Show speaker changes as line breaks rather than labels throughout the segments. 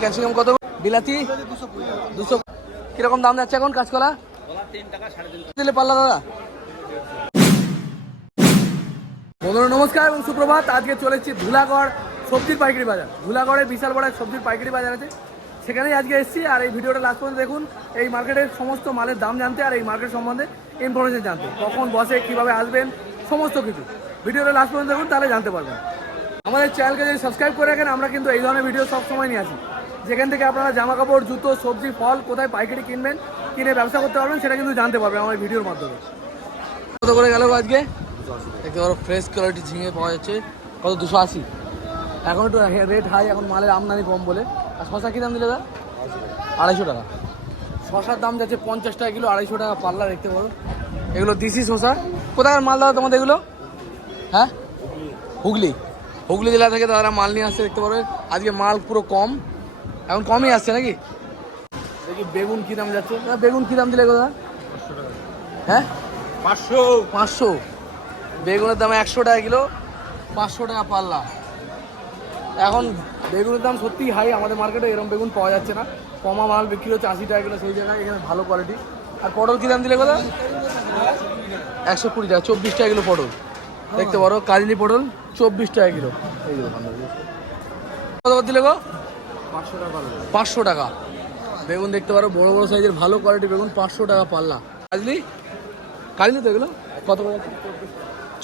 Capsicum কত? বিলাতি? দুশো। কীরকম দাম যাচ্ছে এখন কাঁচকলা? দিলে পাল্লা দাদা। বন্ধুরা, নমস্কার এবং সুপ্রভাত। আজকে চলেছি ধুলাগড় সবজির পাইকারি বাজার। ধুলাগড়ে বিশাল বড় এক সবজির পাইকারি বাজার আছে। সেখানেই আজকে এসেছি আর এই ভিডিওটা লাস্ট পর্যন্ত দেখুন। এই মার্কেটের সমস্ত মালের দাম জানতে আর এই মার্কেট সম্বন্ধে ইনফরমেশন জানতে। কখন বসে, কীভাবে আসবেন, সমস্ত কিছু। ভিডিওটা লাস্ট পর্যন্ত দেখুন, তাহলে জানতে পারবেন। আমাদের চ্যানেলকে যদি সাবস্ক্রাইব করে রাখেন আমরা কিন্তু এই ধরনের ভিডিও সব সময় নিয়ে আসি। যেখান থেকে আপনারা জামা কাপড় জুতো সবজি ফল কোথায় পাইকারি কিনবেন কিনে ব্যবসা করতে পারবেন সেটা কিন্তু জানতে পারবেন আমার ভিডিওর মাধ্যমে। কত করে গেল আজকে? পারো ফ্রেশ কোয়ালিটি ঝিঙে পাওয়া যাচ্ছে। কত? দুশো আশি। এখন একটু রেট হাই এখন মালের আমদানি কম বলে। আর শশা কী দাম দিলে দা আড়াইশো টাকা। শশার দাম যাচ্ছে পঞ্চাশ টাকা কিলো আড়াইশো টাকা পাল্লা দেখতে পারো। এগুলো দিশি শশা। কোথাকার মাল দাও তোমাদের এগুলো? হ্যাঁ? হুগলি। হুগলি জেলা থেকে তারা মাল নিয়ে আসছে দেখতে পারো আজকে মাল পুরো কম। এখন কমই আসছে নাকি? দেখি বেগুন কী দাম যাচ্ছে। দাদা, বেগুন কী দাম দিলে দাদা? হ্যাঁ?
পাঁচশো।
পাঁচশো। বেগুনের দাম একশো টাকা কিলো পাঁচশো টাকা পাল্লা। এখন বেগুনের দাম সত্যিই হাই আমাদের মার্কেটে এরকম বেগুন পাওয়া যাচ্ছে না। কমা মাল বিক্রি হচ্ছে আশি টাকা কিলো সেই জায়গায় এখানে ভালো কোয়ালিটি আর পটল কী দাম দিলে কথা একশো কুড়ি টাকা চব্বিশ টাকা কিলো পটল। দেখতে পারো কালিনি পটল, চব্বিশ টাকা কিলো। এই কত দিলে গো?
পাঁচশো টাকা।
বেগুন দেখতে পারো, বড় বড় সাইজের, ভালো কোয়ালিটি বেগুন, পাঁচশো টাকা পাল্লা। কাজলি কাজলি তো এগুলো? কত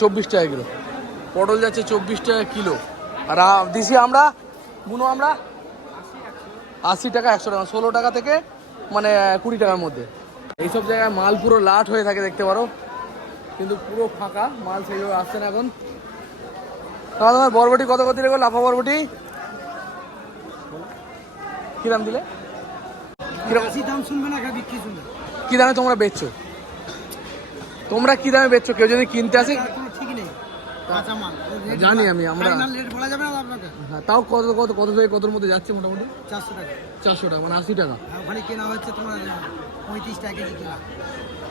চব্বিশ টাকা কিলো। পটল যাচ্ছে চব্বিশ টাকা কিলো। আর দিছি আমরা, বুনো আমরা? আশি টাকা, একশো টাকা, ষোলো টাকা থেকে মানে কুড়ি টাকার মধ্যে। এইসব জায়গায় মাল পুরো লাট হয়ে থাকে, দেখতে পারো। কিন্তু পুরো ফাঁকা মাল সেইভাবে আসছে না এখন। দাদা তোমার বরবটি কত কত রেখো লাফা বরবটি? কি দাম দিলে?
দাম শুনবে না কেউ বিক্রি শুনবে।
কি দামে তোমরা বেচছো? তোমরা কি দামে বেচছো? কেউ যদি কিনতে আসে
নেই।
জানি আমি, আমরা-
ফাইনাল রেট বলা যাবে না আপনাকে?
হ্যাঁ তাও কত কত কত থেকে কতর মধ্যে যাচ্ছে মোটামুটি?
চারশো টাকা।
চারশো টাকা মানে আশি টাকা।
আর ওখানে কেনা হচ্ছে তোমার পঁয়ত্রিশ টাকা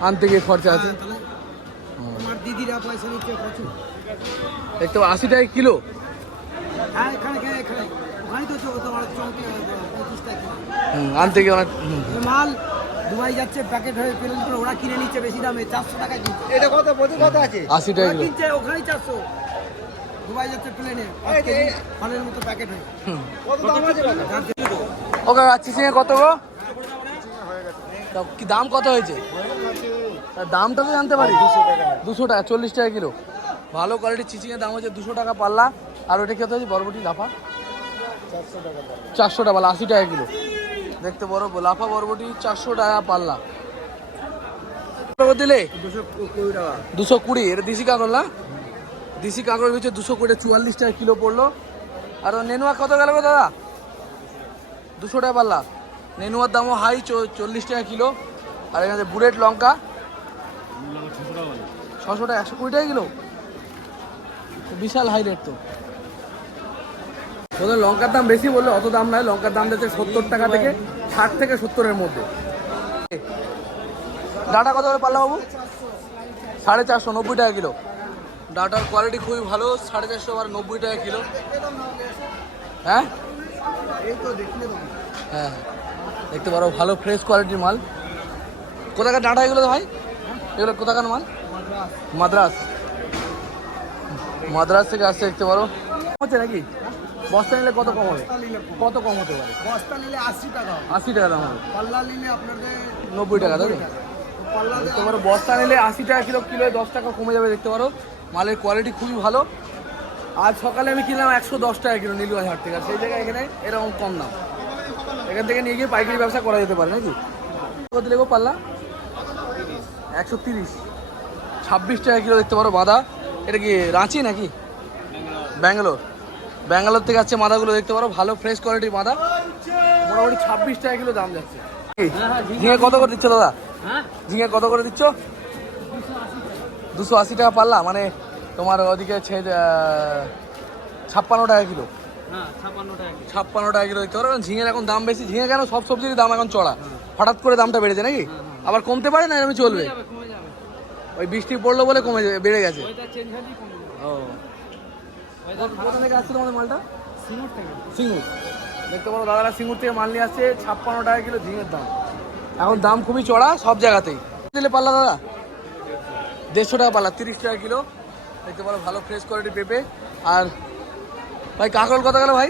আনতে গিয়ে খরচা আছে।
তোমার দিদিরা পয়সা নিচ্ছে প্রচুর।
দেখতে পাবো আশি টাকা কিলো।
হ্যাঁ এখানে এখানে ওখানে তো তোমার চৌত্রিশ পঁয়ত্রিশ টাকা
হুম, আনতে গিয়ে অনেক
মাল দুবাই যাচ্ছে প্যাকেট হয়ে পেলেন করে ওরা কিনে নিচ্ছে বেশি দামে চারশো টাকায় কিনছে এটা কত? প্রতি কত আছে?
আশি টাকা
কিনছে ওখানেই চারশো। দুবাই যাচ্ছে প্লেনে ফলের মতো প্যাকেট হয়ে। কত দাম আছে
ওকে চিচিঙে কত গো? তা কি দাম কত হয়েছে? দামটা তো জানতে পারি। দুশো টাকা। চল্লিশ টাকা কিলো। ভালো কোয়ালিটির চিচিংয়ের দাম হচ্ছে দুশো টাকা পাল্লা। আর ওটা কত হচ্ছে বরবটি লাফা? চারশো টাকা পাল্লা। আশি টাকা কিলো। দেখতে বড় লাফা বরবটি চারশো টাকা পাল্লা। দিলে?
দুশো কুড়ি
এটা দিশি কাঁকড় না? দিশি কাঁকড় হচ্ছে দুশো কুড়ি চুয়াল্লিশ টাকা কিলো পড়ল। আর ও নেনুয়া কত গেল গো দাদা? দুশো টাকা পাল্লা। নেনুয়ার দামও হাই চল্লিশ টাকা কিলো। আর এখানে বুলেট লঙ্কা ছশো টাকা একশো কুড়ি টাকা কিলো। বিশাল হাই রেট তো। তোদের লঙ্কার দাম বেশি বললে অত দাম নয় লঙ্কার দাম যাচ্ছে সত্তর টাকা থেকে ষাট থেকে সত্তরের মধ্যে। ডাটা কত করে পাল্লা বাবু? সাড়ে চারশো নব্বই টাকা কিলো। ডাটার কোয়ালিটি খুবই ভালো সাড়ে চারশো আর নব্বই টাকা কিলো। হ্যাঁ? হ্যাঁ। দেখতে পারো ভালো ফ্রেশ কোয়ালিটির মাল। কোথাকার ডাটা এগুলো ভাই? এগুলো কোথাকার মাল? মাদ্রাস। মাদ্রাস থেকে আসছে দেখতে পারো। হচ্ছে নাকি? বস্তা নিলে কত কম হবে। কত কম হতে পারে?
বস্তা নিলে আশি টাকা
আশি টাকা দাম হবে।
পাল্লা নিলে আপনাদের
নব্বই টাকা তাই দেখতে পারো বস্তা নিলে আশি টাকা কিলো কিলো দশ টাকা কমে যাবে দেখতে পারো। মালের কোয়ালিটি খুবই ভালো। আজ সকালে আমি কিনলাম একশো দশ টাকা কিলো নীলুয়া হাট থেকে সেই জায়গায় এখানে এরকম কম দাম। এখান থেকে নিয়ে গিয়ে পাইকারি ব্যবসা করা যেতে পারে নাকি? কত লেগো পাল্লা? একশো তিরিশ। ছাব্বিশ টাকা কিলো দেখতে পারো বাঁধা এটা কি রাঁচি নাকি? ব্যাঙ্গালোর। ব্যাঙ্গালোর থেকে আসছে মাদাগুলো দেখতে পারো। ভালো ফ্রেশ কোয়ালিটির মাদা। মোটামুটি ছাব্বিশ টাকা কিলো দাম যাচ্ছে। ঝিঙে কত করে দিচ্ছ দাদা? ঝিঙে কত করে দিচ্ছ? দুশো আশি টাকা পাল্লা মানে তোমার ওদিকে ছে- ছাপ্পান্ন টাকা কিলো। ছাপ্পান্ন টাকা কিলো দেখতে পারো কারণ ঝিঙের এখন দাম বেশি। ঝিঙে কেন সব সবজির দাম এখন চড়া? হঠাৎ করে দামটা বেড়েছে নাকি? আবার কমতে পারে না এরকম চলবে? ওই বৃষ্টি পড়ল বলে কমে যাবে বেড়ে গেছে। ও। কোথা থেকে আসছে তোমাদের মালটা?
সিঙ্গুর
দেখতে পারো দাদারা সিঙ্গুর থেকে মাল নিয়ে আসছে। ছাপ্পান্ন টাকা কিলো ঝিঙের দাম। এখন দাম খুবই চড়া সব জায়গাতেই। দিলে পাল্লা দাদা? দেড়শো টাকা পাল্লা তিরিশ টাকা কিলো। দেখতে পারো ভালো ফ্রেশ কোয়ালিটি পেঁপে। আর ভাই কাঁকরোল কত গেল ভাই?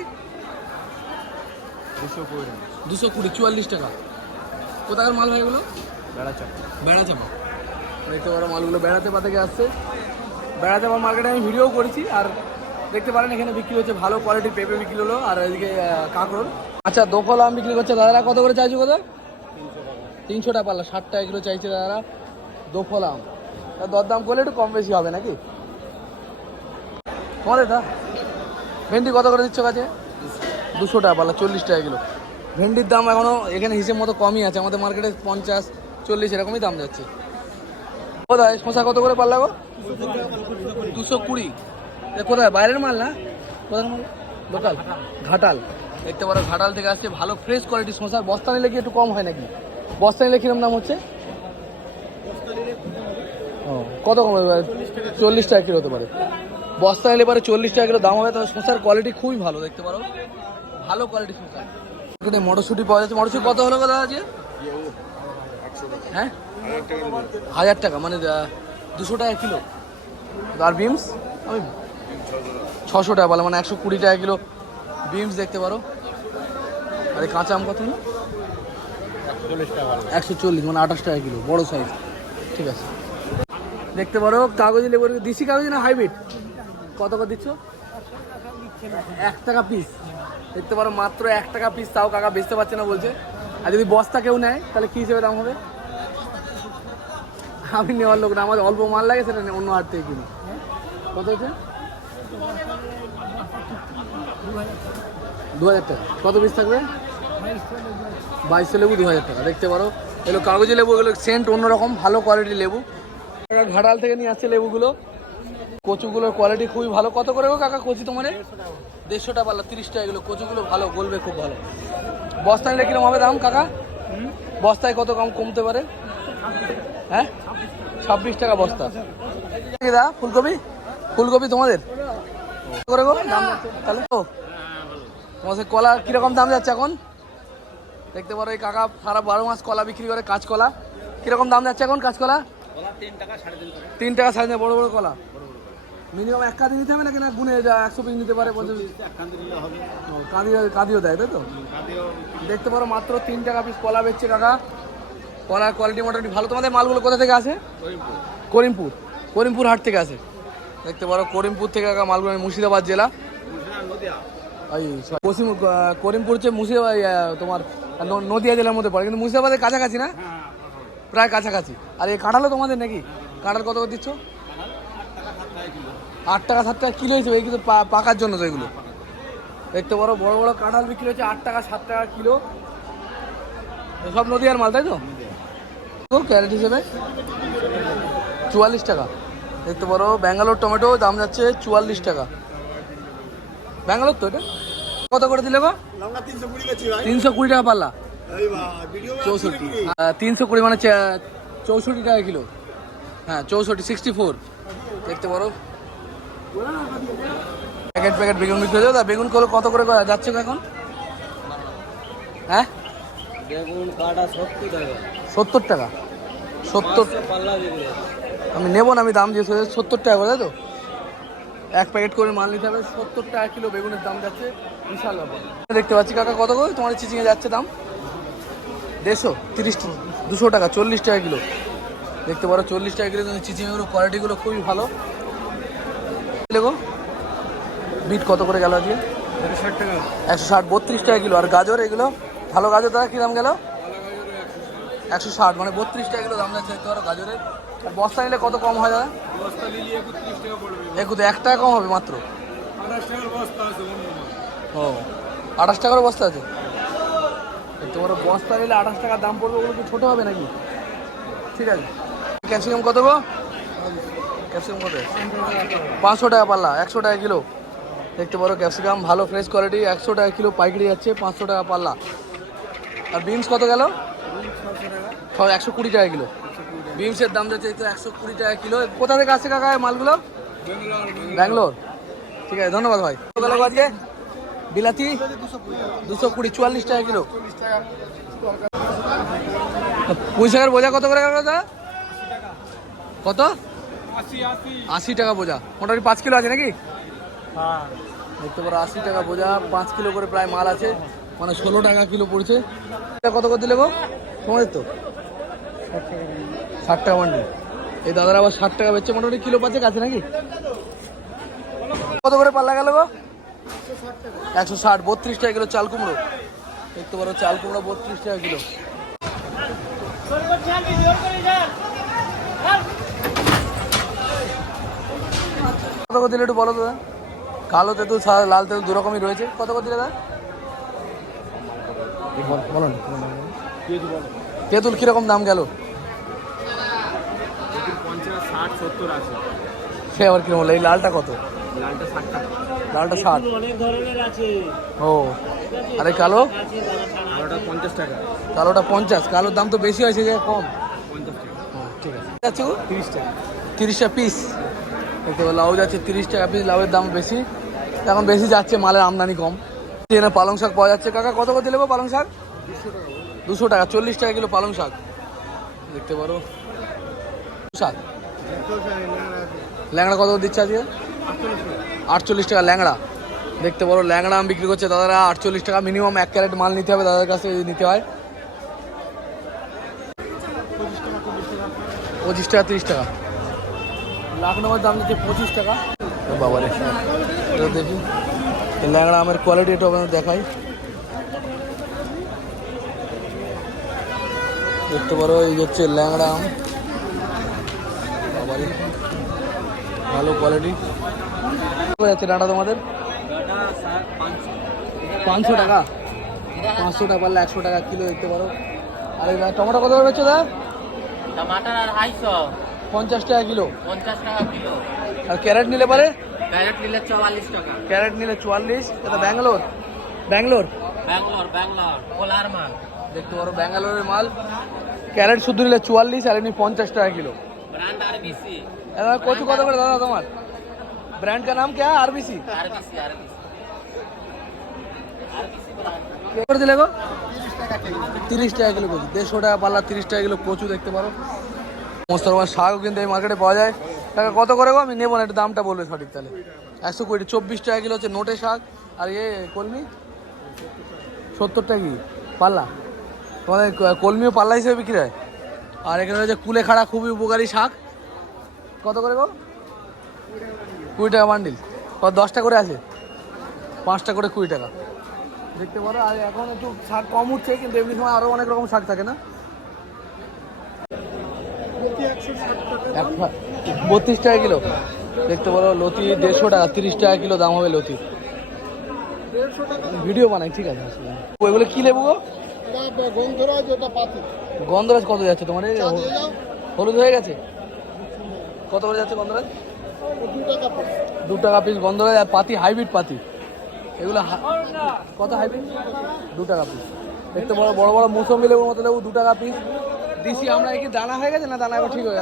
দুশো কুড়ি।
দুশো কুড়ি চুয়াল্লিশ টাকা। কোথাকার মাল ভাই এগুলো?
বেড়া চাপ।
বেড়া চাপা। দেখতে পারো মালগুলো বেড়াতে পা থেকে আসছে। বেড়া চাপা মার্কেটে আমি ভিডিও করেছি আর দেখতে পারেন এখানে বিক্রি হচ্ছে ভালো কোয়ালিটির পেঁপে বিক্রি হলো আর এদিকে কাঁকরোল। আচ্ছা দোফল আম বিক্রি করছে দাদারা কত করে চাইছো কত তিনশো টাকা পাল্লা ষাট টাকা কিলো চাইছে দাদারা দোফল আম। দরদাম করলে একটু কম বেশি হবে নাকি? তোমাদের দা ভেন্ডি কত করে দিচ্ছ কাছে? দুশো টাকা পাল্লা চল্লিশ টাকা কিলো। ভেন্ডির দাম এখনও এখানে হিসেব মতো কমই আছে, আমাদের মার্কেটে পঞ্চাশ, চল্লিশ এরকমই দাম যাচ্ছে। কোথায় শশা কত করে পাল্লা গো? দুশো কুড়ি। কোথায়? বাইরের মাল না? কোথায় মাল? লোকাল? ঘাটাল। দেখতে পারো, ঘাটাল থেকে আসছে ভালো ফ্রেশ কোয়ালিটি শশা বস্তা নিলে কি একটু কম হয় নাকি? বস্তা নিলে কিরম দাম হচ্ছে? কত কম চল্লিশ টাকা কিলো হতে পারে। বস্তা নিলে পরে চল্লিশ টাকা কিলো দাম হবে, তবে শসার কোয়ালিটি খুবই ভালো, দেখতে পারো। ভালো কোয়ালিটি শসা। এখানে মটরশুঁটি পাওয়া যাচ্ছে। মটরশুঁটি কত হলো কথা আছে হ্যাঁ? হাজার টাকা মানে দুশো টাকা কিলো। আর বিমস আমি ছশো টাকা বলে মানে একশো কুড়ি টাকা কিলো। বিমস দেখতে পারো। আর, কাঁচা আম কত হলো? একশো চল্লিশ মানে আঠাশ টাকা কিলো, বড় সাইজ ঠিক আছে। দেখতে পারো, কাগজি লেবুর দেশি কাগজি না হাইব্রিড কত করে দিচ্ছ? এক টাকা পিস দেখতে পারো মাত্র এক টাকা পিস তাও কাকা বেচতে পারছে না বলছে। আর যদি বস্তা কেউ নেয়, তাহলে কী হিসেবে দাম হবে? আমি নেওয়ার লোক না, আমার অল্প মাল লাগে, সেটা অন্য হাট থেকে কিনি। কত হচ্ছে দু হাজার টাকা। কত পিস থাকবে? বাইশশো লেবু, দু হাজার টাকা। দেখতে পারো। এগুলো কাগজি লেবু, এগুলো সেন্ট অন্যরকম, ভালো কোয়ালিটির লেবু। ঘাটাল থেকে নিয়ে আসছে লেবুগুলো। কচুগুলোর কোয়ালিটি খুবই ভালো। কত করে গো কাকা কচি তোমার দেড়শো টাকা পাল্লা তিরিশ টাকা এগুলো। কচুগুলো ভালো, গলবে খুব ভালো। বস্তা নিলে কীরকম হবে দাম কাকা? বস্তায় কত কম কমতে পারে? হ্যাঁ? ছাব্বিশ টাকা বস্তা। দা ফুলকপি? ফুলকপি তোমাদের? করে গো? দাম তাহলে তো। তোমাদের কলা কীরকম দাম যাচ্ছে এখন? দেখতে পারো এই কাকা, সারা বারো মাস কলা বিক্রি করে কাঁচকলা। কীরকম দাম যাচ্ছে এখন কাঁচকলা?
তিন টাকা, সাড়ে তিন টাকা।
সাইজ বড় বড় কলা। মিনিমাম এক কাঁদি নিতে হবে নাকি না গুনে যা একশো পিস নিতে পারে পঞ্চাশ কাঁদিও কাঁদিও দেয় তাই তো? দেখতে পারো মাত্র তিন টাকা পিস কলা বেচছে কাকা। কলার কোয়ালিটি মোটামুটি ভালো। তোমাদের মালগুলো কোথা থেকে আসে? করিমপুর। করিমপুর। হাট থেকে আসে। দেখতে পারো করিমপুর থেকে কাকা মালগুলো মুর্শিদাবাদ জেলা। এই পশ্চিম করিমপুর হচ্ছে মুর্শিদাবাদ তোমার নদিয়া জেলার মধ্যে পড়ে। কিন্তু মুর্শিদাবাদের কাছাকাছি না? প্রায় কাছাকাছি। আর এই কাঁঠালও তোমাদের নাকি? কাঁঠাল কত করে দিচ্ছ? আট টাকা সাত টাকা কিলো হিসেবে কিন্তু পাকার জন্য তো এগুলো। দেখতে পারো বড় বড় কাঁঠাল বিক্রি হচ্ছে আট টাকা সাত টাকা কিলো। সব নদীয়ার মাল তাই তো? ক্যারেট হিসেবে চুয়াল্লিশ টাকা। দেখতে পারো ব্যাঙ্গালোর টমেটো দাম যাচ্ছে চুয়াল্লিশ টাকা। ব্যাঙ্গালোর তো এটা? কত করে দিলে গো
তিনশো কুড়ি
টাকা পাল্লা। চৌষট্টি। তিনশো কুড়ি মানে চৌষট্টি টাকা কিলো। হ্যাঁ চৌষট্টি সিক্সটি ফোর দেখতে পারো। প্যাকেট প্যাকেট বেগুন বিক্রি হয়ে যাবে। বেগুন কত কত করে যাচ্ছে এখন? হ্যাঁ?
বেগুন কাটা সত্তর টাকা।
সত্তর টাকা? সত্তর আমি নেব না আমি দাম দিয়ে সত্তর টাকা করে তাই তো? এক প্যাকেট করে মাল নিতে হবে সত্তর টাকা কিলো বেগুনের দাম যাচ্ছে বিশাল ব্যাপার। দেখতে পাচ্ছি কাকা কত করে? তোমার চিচিংয়ে যাচ্ছে দাম? দেড়শো তিরিশ দুশো টাকা চল্লিশ টাকা কিলো। দেখতে পারো চল্লিশ টাকা কিলো কিন্তু চিচিংয়েগুলো কোয়ালিটিগুলো খুবই ভালো। গো বিট কত করে গেল আজকে? একশো ষাট বত্রিশ টাকা কিলো। আর গাজর এগুলো ভালো গাজর দাদা কী দাম গেল? একশো ষাট মানে বত্রিশ টাকা কিলো দাম যাচ্ছে দেখতে পারো গাজরের। আর বস্তা নিলে কত কম হয় দাদা? একুতে এক টাকা কম হবে মাত্র? ও আঠাশ টাকারও বস্তা আছে? দেখতে পারো বস্তা নিলে আঠাশ টাকার দাম পড়বে ওগুলো কি ছোটো হবে নাকি? ঠিক আছে। ক্যাপসিকাম কত গো? ক্যাপসিকাম কত? পাঁচশো টাকা পাল্লা, একশো টাকা কিলো। দেখতে পারো ক্যাপসিকাম, ভালো ফ্রেশ কোয়ালিটি, একশো টাকা কিলো পাইকারি যাচ্ছে, পাঁচশো টাকা পাল্লা। আর বিনস কত গেল? একশো কুড়ি টাকা কিলো। বিনসের দাম যাচ্ছে একশো কুড়ি টাকা কিলো। কোথা থেকে আসছে কাকা মালগুলো? ব্যাঙ্গালোর। ঠিক আছে, ধন্যবাদ ভাই। আজকে? বিলাতি? দুশো কুড়ি, চুয়াল্লিশ টাকা কিলো। পুঁই শাকের বোঝা কত করে দাদা? কত? আশি টাকা বোঝা। মোটামুটি পাঁচ কিলো আছে নাকি? দেখতে পারো আশি টাকা বোঝা পাঁচ কিলো করে প্রায় মাল আছে। মানে ষোলো টাকা কিলো পড়ছে। কত করে দিলে গো? তোমাদের তো? ষাট টাকা মান্ডি এই দাদারা আবার ষাট টাকা বেচছে মোটামুটি কিলো পাচ্ছে কাছে নাকি? কত করে পাল্লা গেল গো? একশো ষাট বত্রিশ টাকা কিলো চাল কুমড়ো। দেখতে পারো চাল কুমড়ো বত্রিশ টাকা কিলো। কত করে দিলে একটু বলো তো দাদা? কালো তেঁতুল সাদা লাল তেঁতুল দু রকমই রয়েছে। কত করে দিলে দাদা? তেঁতুল কীরকম দাম গেল? সে আবার কীরকম? এই লালটা কত?
লালটা ষাট।
ও আরে কালো?
পঞ্চাশ টাকা
কালোটা পঞ্চাশ। কালোর দাম তো বেশি হয়েছে যে কম। ঠিক আছে। যাচ্ছে
তিরিশ টাকা।
তিরিশটা পিস পাবো লাউ যাচ্ছে তিরিশ টাকা পিস লাউয়ের দাম বেশি। এখন বেশি যাচ্ছে, মালের আমদানি কম। এখানে পালং শাক পাওয়া যাচ্ছে। কাকা, কত করে দিলে পালং শাক? দুশো টাকা, চল্লিশ টাকা কিলো পালং শাক। দেখতে পারো। শাক ল্যাংড়া কত দিচ্ছে আজকে? আটচল্লিশ টাকা ল্যাংড়া। দেখতে পারো, ল্যাংড়া আম বিক্রি করছে। দাদারা আটচল্লিশ টাকা মিনিমাম এক ক্যারেট মাল নিতে হবে দাদার কাছে নিতে হয়। পঁচিশ টাকা, তিরিশ টাকা। লাখনৌয়ের দাম দিচ্ছে পঁচিশ টাকা। বাবারে এটা দেখি ল্যাংড়া আমের কোয়ালিটি একটু আপনাদের দেখাই। দেখতে পারো এই হচ্ছে ল্যাংড়া আম। বাবারে ভালো কোয়ালিটি যাচ্ছে ডাটা তোমাদের? পাঁচশো টাকা। পাঁচশো টাকা পারলে একশো টাকা কিলো দেখতে পারো। আর এই টমেটো কত করে বেচছো দা
টমাটার আড়াইশো।
পঞ্চাশ টাকা কিলো
পঞ্চাশ টাকা কিলো
আর ক্যারেট নিলে পারে
ক্যারেট নিলে চুয়াল্লিশ টাকা
ক্যারেট নিলে চুয়াল্লিশ এটা ব্যাঙ্গালোর ব্যাঙ্গালোর
ব্যাঙ্গালোর ব্যাঙ্গালোর কোলার মাল
দেখতে পারো ব্যাঙ্গালোরের মাল ক্যারেট শুধু নিলে চুয়াল্লিশ আর এমনি পঞ্চাশ টাকা কিলো
ব্র্যান্ড আরবিসি
এবার কচু কত করে দাদা তোমার ब्रांड का नाम क्या है आरबीसी
আরবিসি আরবিসি
কে করে দিলে গো তিরিশ টাকা কিলো কচু দেড়শো টাকা পাল্লা তিরিশ টাকা কিলো কচু দেখতে পারো সমস্ত রকম শাকও কিন্তু এই মার্কেটে পাওয়া যায়। টাকা কত করে গো? আমি নেব না, একটু দামটা বলবে সঠিক তাহলে। একশো কুড়ি, চব্বিশ টাকা কিলো হচ্ছে নোটে শাক। আর ইয়ে কলমি? সত্তর টাকা কি পাল্লা? তোমাদের কলমিও পাল্লা হিসেবে বিক্রি হয়। আর এখানে রয়েছে কুলেখাড়া, খুবই উপকারী শাক। কত করে গো? কুড়ি টাকা বান্ডিল কত, দশটা করে আছে? পাঁচটা করে কুড়ি টাকা। দেখতে পারো, আর এখন একটু শাক কম উঠছে, কিন্তু এমনি সময় আরও অনেক রকম শাক থাকে না? বত্রিশ টাকা কিলো। দেখতে পারো লতি দেড়শো টাকা, তিরিশ টাকা কিলো দাম হবে লতি। ভিডিও বানাই, ঠিক আছে। ওইগুলো কি গো? গন্ধরাজ কত যাচ্ছে তোমার? হলুদ। হয়ে গেছে? কত করে যাচ্ছে গন্ধরাজ? দু টাকা পিস গন্ধরাজ আর পাতি, হাইব্রিড পাতি। এগুলো কত হাইব্রিড? দু টাকা পিস দেখতে বড় বড় বড় মৌসুমি লেবুর মতো লেবু, দু টাকা পিস দিছি, আমরা কি দানা হয়ে গেছে না দানা ঠিক হয়ে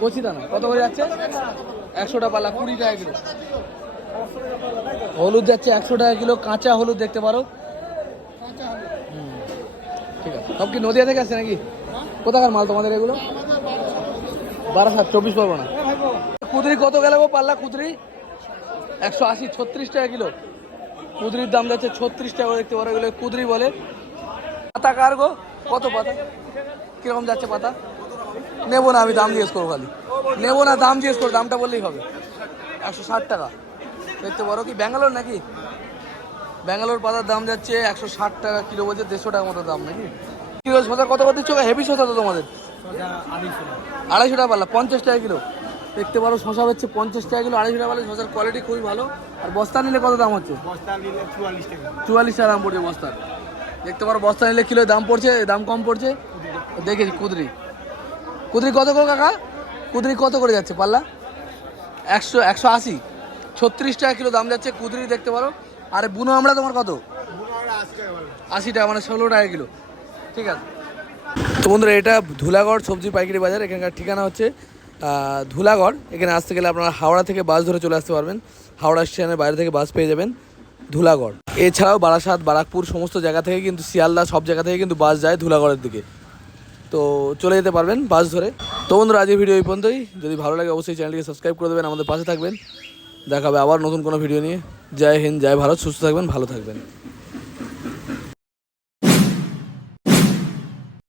কচি দানা। কত করে যাচ্ছে? একশো টাকা পাল্লা, কুড়ি টাকা কিলো। হলুদ যাচ্ছে একশো টাকা কিলো, কাঁচা হলুদ দেখতে পারো। ঠিক আছে। সব কি নদিয়া থেকে আসছে নাকি? কোথাকার মাল তোমাদের এগুলো? বারাসাত, চব্বিশ পরগনা। কুদরি কত গেল পাল্লা, কুদরি? একশো আশি, ছত্রিশ টাকা কিলো। কুদরির দাম যাচ্ছে ছত্রিশ টাকা দেখতে পারো এগুলো। কুদরি বলে পাতা কার গো। কত পাতা? কীরকম যাচ্ছে পাতা? নেব না আমি দাম জিজ্ঞেস করব খালি। নেব না দাম জিজ্ঞেস করব দামটা বললেই হবে। একশো ষাট টাকা। দেখতে পারো কি ব্যাঙ্গালোর নাকি? ব্যাঙ্গালোর পাতার দাম যাচ্ছে একশো ষাট টাকা কিলো বলছে দেড়শো টাকা মতো দাম নাকি? কিলো শসা কত কত দিচ্ছ হেভি শসা তো তোমাদের। আড়াইশো টাকা। পাল্লা পঞ্চাশ টাকা কিলো। দেখতে পারো শশা হচ্ছে পঞ্চাশ টাকা কিলো আড়াইশো টাকা পাল্লা শশার কোয়ালিটি খুবই ভালো। আর বস্তা নিলে কত দাম হচ্ছে?
চুয়াল্লিশ টাকা।
চুয়াল্লিশ টাকা দাম পড়ছে বস্তার। দেখতে পারো বস্তা নিলে কিলো দাম পড়ছে দাম কম পড়ছে। দেখেছি কুদরি। কুদরি কত করে কাকা? কুদরি কত করে যাচ্ছে পাল্লা? একশো একশো আশি। ছত্রিশ টাকা কিলো দাম যাচ্ছে কুদরি, দেখতে পারো। আর বুনো আমরা তোমার কত? আশি টাকা মানে ষোলো টাকা কিলো। ঠিক আছে। তো বন্ধুরা, এটা ধুলাগড় সবজি পাইকারি বাজার। এখানকার ঠিকানা হচ্ছে ধুলাগড়। এখানে আসতে গেলে আপনারা হাওড়া থেকে বাস ধরে চলে আসতে পারবেন। হাওড়া স্টেশনের বাইরে থেকে বাস পেয়ে যাবেন ধুলাগড়। এছাড়াও বারাসাত, বারাকপুর, সমস্ত জায়গা থেকে কিন্তু, শিয়ালদা, সব জায়গা থেকে কিন্তু বাস যায় ধুলাগড়ের দিকে। তো চলে যেতে পারবেন বাস ধরে। তো বন্ধুরা, আজকের ভিডিও এই পর্যন্তই। যদি ভালো লাগে, অবশ্যই চ্যানেলটিকে সাবস্ক্রাইব করে দেবেন, আমাদের পাশে থাকবেন। দেখাবে আবার নতুন কোনো ভিডিও নিয়ে। জয় হিন্দ, জয় ভারত। সুস্থ থাকবেন, ভালো থাকবেন।